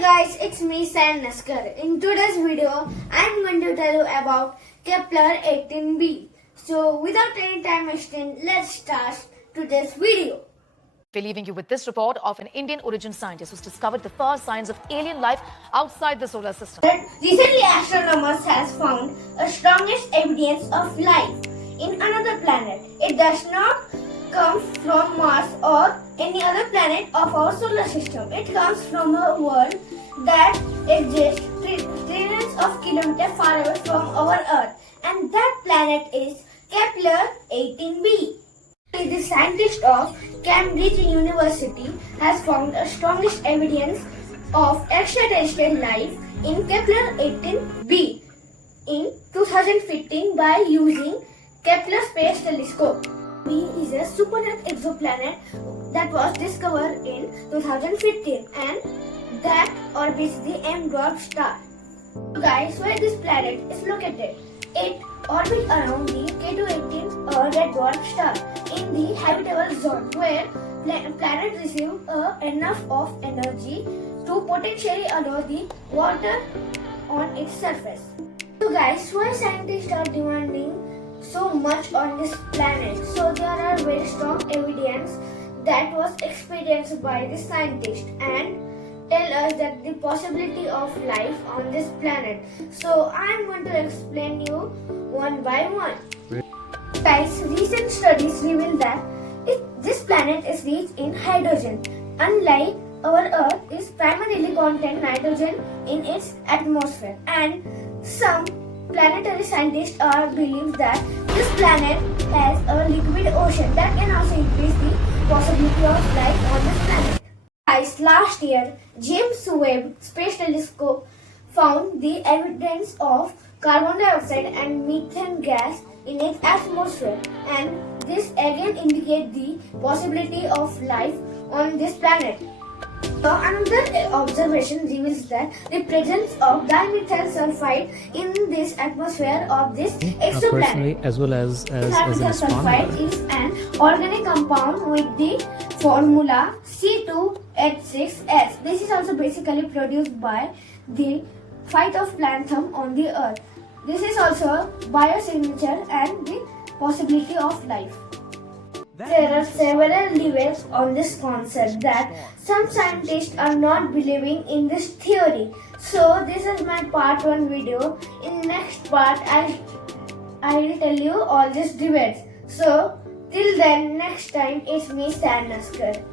Hey guys, it's me Sam Naskar. In today's video, I'm going to tell you about Kepler-18b. So without any time wasting, let's start today's video. We're leaving you with this report of an Indian origin scientist who's discovered the first signs of alien life outside the solar system. Recently, astronomers has found the strongest evidence of life in another planet. It does not come from Mars or any other planet of our solar system. It comes from a world that exists trillions of kilometers far away from our Earth, and that planet is Kepler-18b. The scientist of Cambridge University has found the strongest evidence of extraterrestrial life in Kepler-18b in 2015 by using Kepler Space Telescope. B is a super-Earth exoplanet that was discovered in 2015 and that orbits the M dwarf star. So guys, where this planet is located? It orbits around the K2-18 red dwarf star in the habitable zone where planet receive enough of energy to potentially allow the water on its surface. So guys, why scientists are demanding so much on this planet? So there are very strong evidence that was experienced by the scientists and tell us that the possibility of life on this planet. So I am going to explain you one by one. Guys, recent studies reveal that this planet is rich in hydrogen. Unlike our Earth, is primarily contain nitrogen in its atmosphere, and some planetary scientists believe that this planet has a liquid ocean that can also increase the possibility of life on this planet. Guys, last year, James Webb Space Telescope found the evidence of carbon dioxide and methane gas in its atmosphere, and this again indicates the possibility of life on this planet. So another observation reveals that the presence of dimethyl sulfide in this atmosphere of this exoplanet. As well as Dimethyl sulfide is an organic compound with the formula C2H6S. This is also basically produced by the phytoplankton on the Earth. This is also biosignature and the possibility of life. There are several debates on this concept that some scientists are not believing in this theory. So this is my part 1 video. In next part I will tell you all these debates. So till then, next time, it's me Sam Naskar.